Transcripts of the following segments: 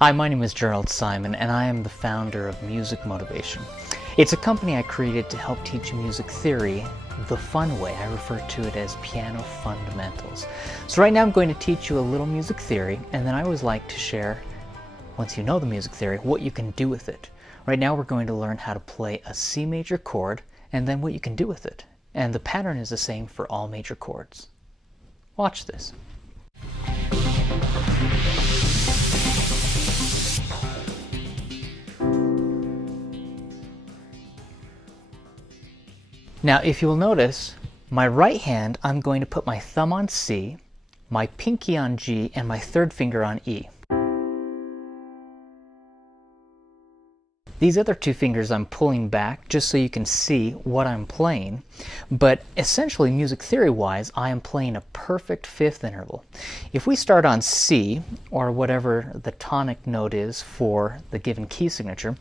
Hi, my name is Jerald Simon, and I am the founder of Music Motivation. It's a company I created to help teach music theory the fun way. I refer to it as piano fundamentals. So right now I'm going to teach you a little music theory, and then I always like to share, once you know the music theory, what you can do with it. Right now we're going to learn how to play a C major chord, and then what you can do with it. And the pattern is the same for all major chords. Watch this. Now, if you will notice, my right hand, I'm going to put my thumb on C, my pinky on G, and my third finger on E. These other two fingers I'm pulling back just so you can see what I'm playing, but essentially, music theory-wise, I am playing a perfect fifth interval. If we start on C, or whatever the tonic note is for the given key signature,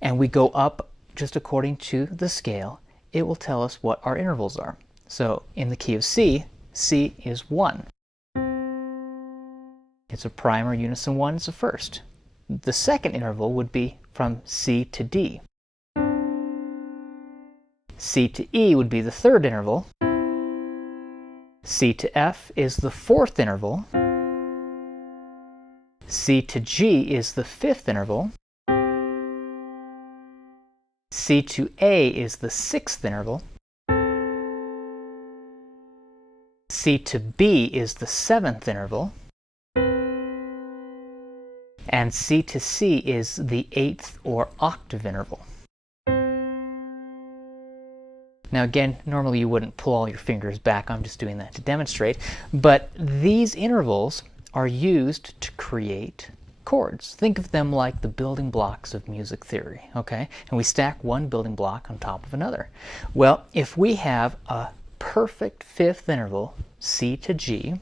and we go up just according to the scale, it will tell us what our intervals are. So in the key of C, C is 1. It's a prime or unison 1, it's a first. The second interval would be from C to D. C to E would be the third interval. C to F is the fourth interval. C to G is the fifth interval. C to A is the sixth interval. C to B is the seventh interval. And C to C is the eighth or octave interval. Now again, normally you wouldn't pull all your fingers back, I'm just doing that to demonstrate, but these intervals are used to create chords. Think of them like the building blocks of music theory, okay? And we stack one building block on top of another. Well, if we have a perfect fifth interval, C to G,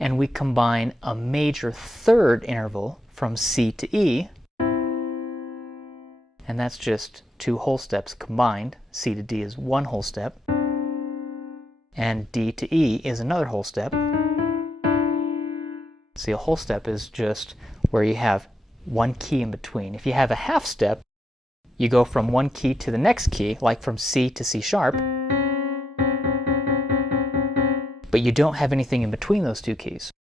and we combine a major third interval from C to E, and that's just two whole steps combined. C to D is one whole step, and D to E is another whole step. See, a whole step is just where you have one key in between. If you have a half step, you go from one key to the next key, like from C to C sharp, but you don't have anything in between those two keys.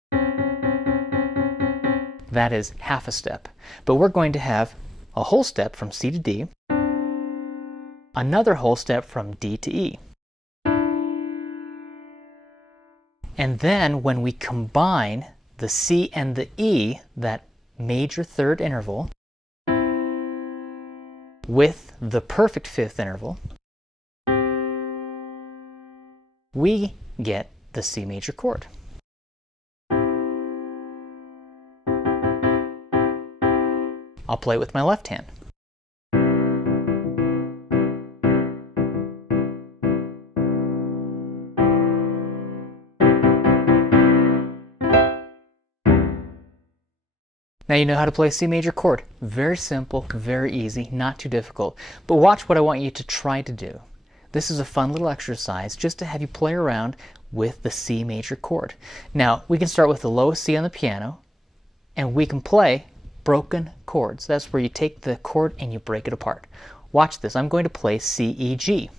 That is half a step. But we're going to have a whole step from C to D, another whole step from D to E. And then when we combine the C and the E, that major third interval, with the perfect fifth interval, we get the C major chord. I'll play it with my left hand. Now you know how to play a C major chord. Very simple, very easy, not too difficult. But watch what I want you to try to do. This is a fun little exercise just to have you play around with the C major chord. Now, we can start with the lowest C on the piano, and we can play broken chords. That's where you take the chord and you break it apart. Watch this. I'm going to play C, E, G.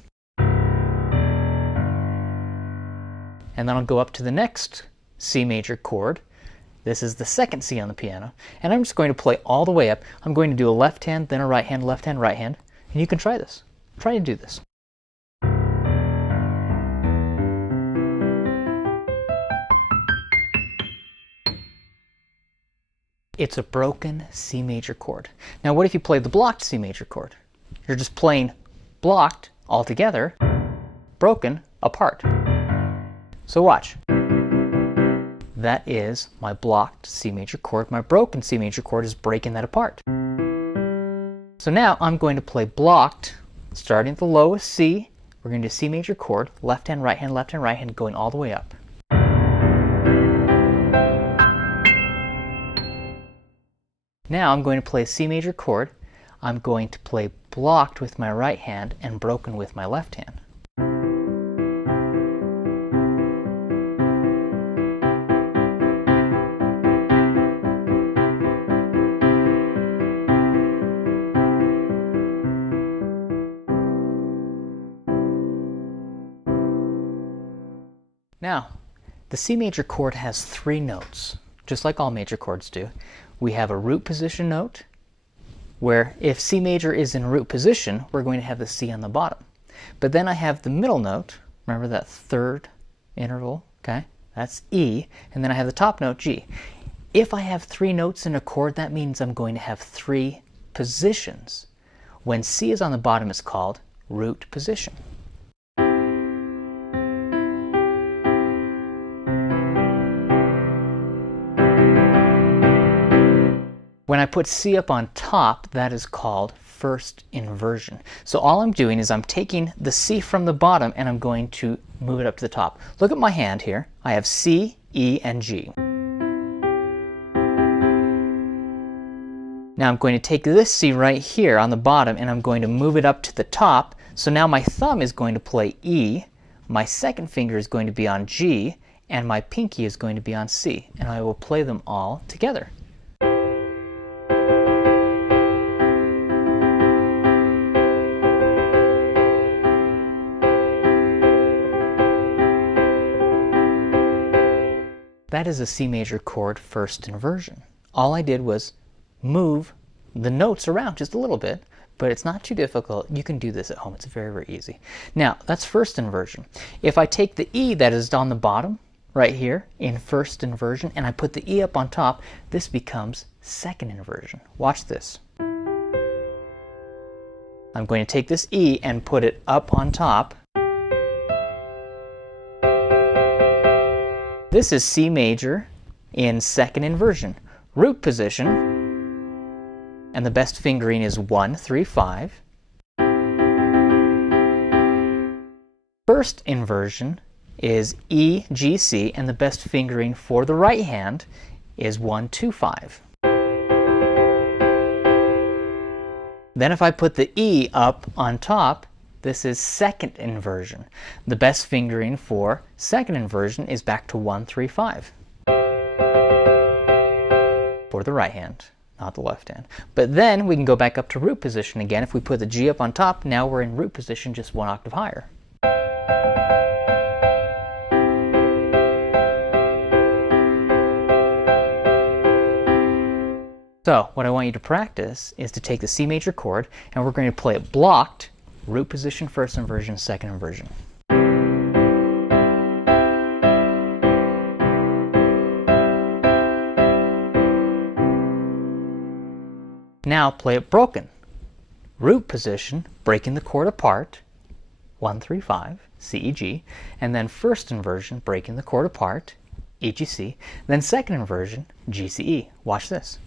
And then I'll go up to the next C major chord. This is the second C on the piano, and I'm just going to play all the way up. I'm going to do a left hand, then a right hand, left hand, right hand, and you can try this. Try to do this. It's a broken C major chord. Now what if you played the blocked C major chord? You're just playing blocked all together, broken apart. So watch. That is my blocked C major chord. My broken C major chord is breaking that apart. So now I'm going to play blocked, starting at the lowest C. We're going to do C major chord, left hand, right hand, going all the way up. Now I'm going to play a C major chord. I'm going to play blocked with my right hand and broken with my left hand. Now, the C major chord has 3 notes, just like all major chords do. We have a root position note, where if C major is in root position, we're going to have the C on the bottom. But then I have the middle note, remember that third interval, okay? That's E, and then I have the top note, G. If I have 3 notes in a chord, that means I'm going to have 3 positions. When C is on the bottom, it's called root position. When I put C up on top, that is called first inversion. So all I'm doing is I'm taking the C from the bottom and I'm going to move it up to the top. Look at my hand here. I have C, E, and G. Now I'm going to take this C right here on the bottom and I'm going to move it up to the top. So now my thumb is going to play E, my second finger is going to be on G, and my pinky is going to be on C. And I will play them all together. That is a C major chord first inversion. All I did was move the notes around just a little bit, but it's not too difficult. You can do this at home. It's very, very easy. Now, that's first inversion. If I take the E that is on the bottom, right here, in first inversion, and I put the E up on top, this becomes second inversion. Watch this. I'm going to take this E and put it up on top. This is C major in second inversion. Root position, and the best fingering is 1, 3, 5. First inversion is E, G, C, and the best fingering for the right hand is 1, 2, 5. Then if I put the E up on top, this is second inversion. The best fingering for second inversion is back to 1, 3, 5. For the right hand, not the left hand. But then we can go back up to root position again. If we put the G up on top, now we're in root position just 1 octave higher. So what I want you to practice is to take the C major chord and we're going to play it blocked, root position, first inversion, second inversion. Now play it broken. Root position, breaking the chord apart, 1, 3, 5, C, E, G, and then first inversion, breaking the chord apart, E, G, C, then second inversion, G, C, E. Watch this.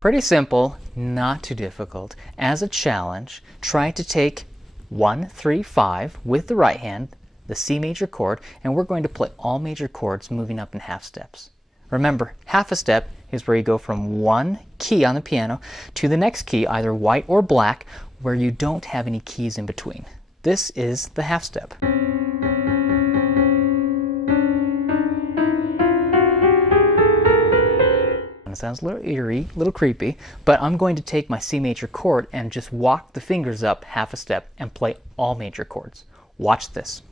Pretty simple, not too difficult. As a challenge, try to take 1, 3, 5 with the right hand, the C major chord, and we're going to play all major chords moving up in half steps. Remember, half a step is where you go from one key on the piano to the next key, either white or black, where you don't have any keys in between. This is the half step. It sounds a little eerie, a little creepy, but I'm going to take my C major chord and just walk the fingers up half a step and play all major chords. Watch this.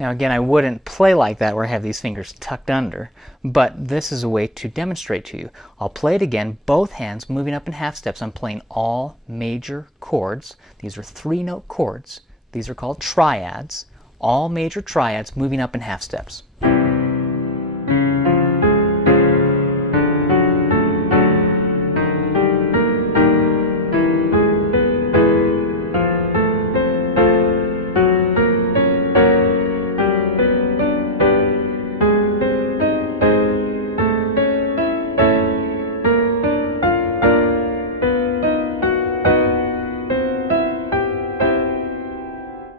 Now again, I wouldn't play like that where I have these fingers tucked under, but this is a way to demonstrate to you. I'll play it again, both hands moving up in half steps. I'm playing all major chords. These are 3-note chords. These are called triads. All major triads moving up in half steps.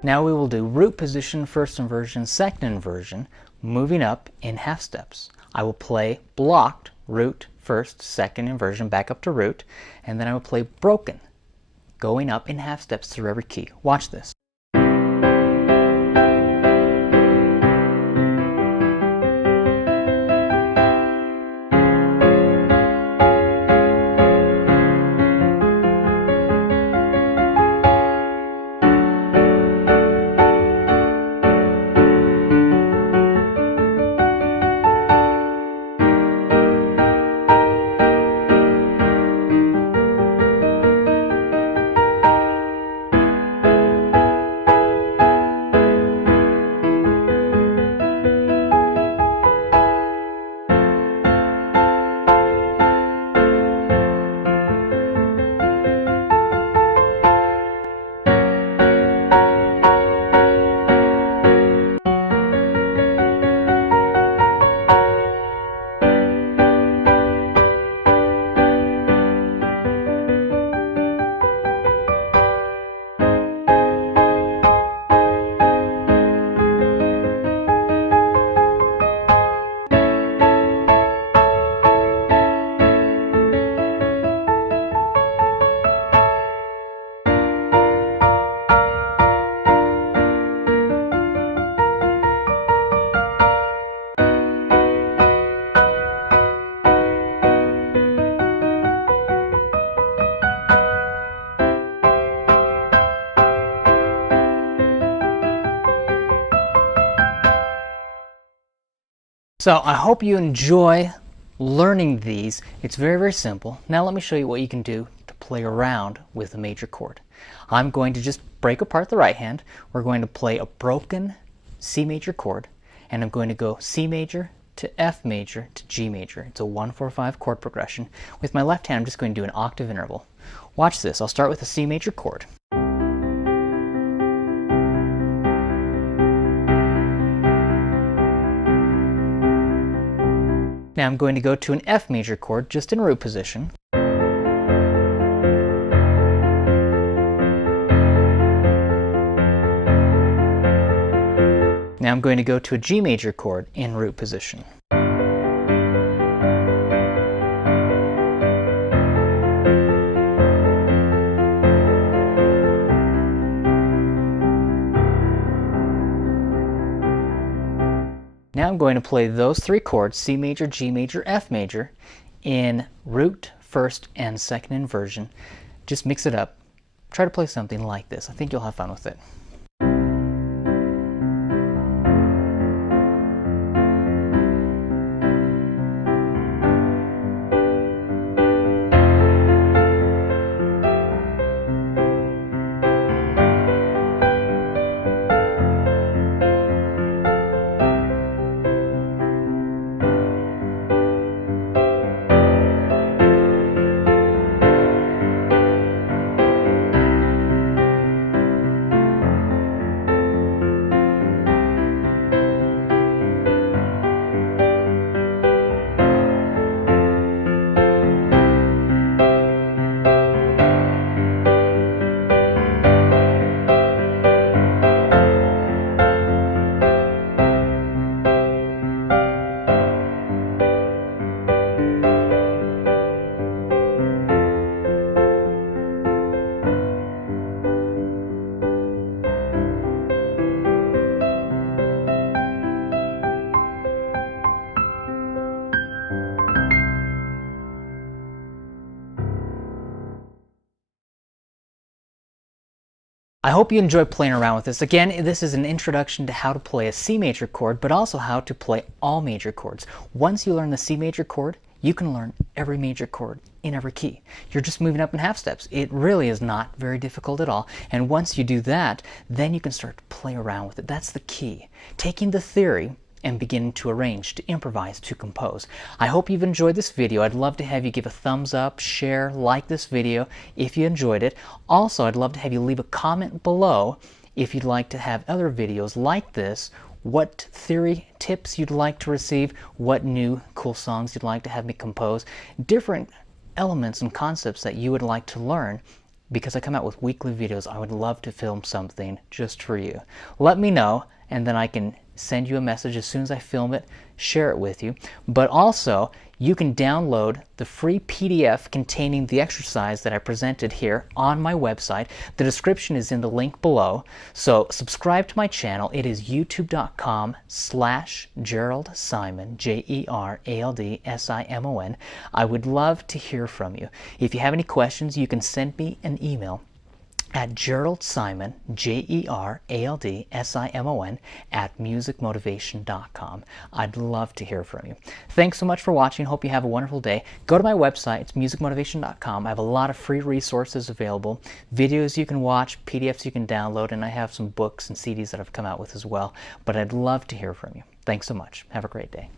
Now we will do root position, first inversion, second inversion, moving up in half steps. I will play blocked, root, first, second inversion, back up to root, and then I will play broken, going up in half steps through every key. Watch this. So I hope you enjoy learning these. It's very, very simple. Now let me show you what you can do to play around with a major chord. I'm going to just break apart the right hand. We're going to play a broken C major chord, and I'm going to go C major to F major to G major. It's a 1-4-5 chord progression. With my left hand, I'm just going to do an octave interval. Watch this. I'll start with a C major chord. Now I'm going to go to an F major chord just in root position. Now I'm going to go to a G major chord in root position. Now I'm going to play those three chords, C major, G major, F major, in root, first, and second inversion. Just mix it up. Try to play something like this. I think you'll have fun with it. I hope you enjoy playing around with this. Again, this is an introduction to how to play a C major chord, but also how to play all major chords. Once you learn the C major chord, you can learn every major chord in every key. You're just moving up in half steps. It really is not very difficult at all. And once you do that, then you can start to play around with it. That's the key. Taking the theory and beginning to arrange, to improvise, to compose. I hope you've enjoyed this video. I'd love to have you give a thumbs up, share, like this video if you enjoyed it. Also, I'd love to have you leave a comment below if you'd like to have other videos like this, what theory tips you'd like to receive, what new cool songs you'd like to have me compose, different elements and concepts that you would like to learn because I come out with weekly videos, I would love to film something just for you. Let me know, and then I can send you a message as soon as I film it, share it with you. But also, you can download the free PDF containing the exercise that I presented here on my website. The description is in the link below. So subscribe to my channel. It is youtube.com/Jerald Simon, JeraldSimon. I would love to hear from you. If you have any questions, you can send me an email at JeraldSimon, JeraldSimon, at musicmotivation.com. I'd love to hear from you. Thanks so much for watching. Hope you have a wonderful day. Go to my website. It's musicmotivation.com. I have a lot of free resources available, videos you can watch, PDFs you can download, and I have some books and CDs that I've come out with as well. But I'd love to hear from you. Thanks so much. Have a great day.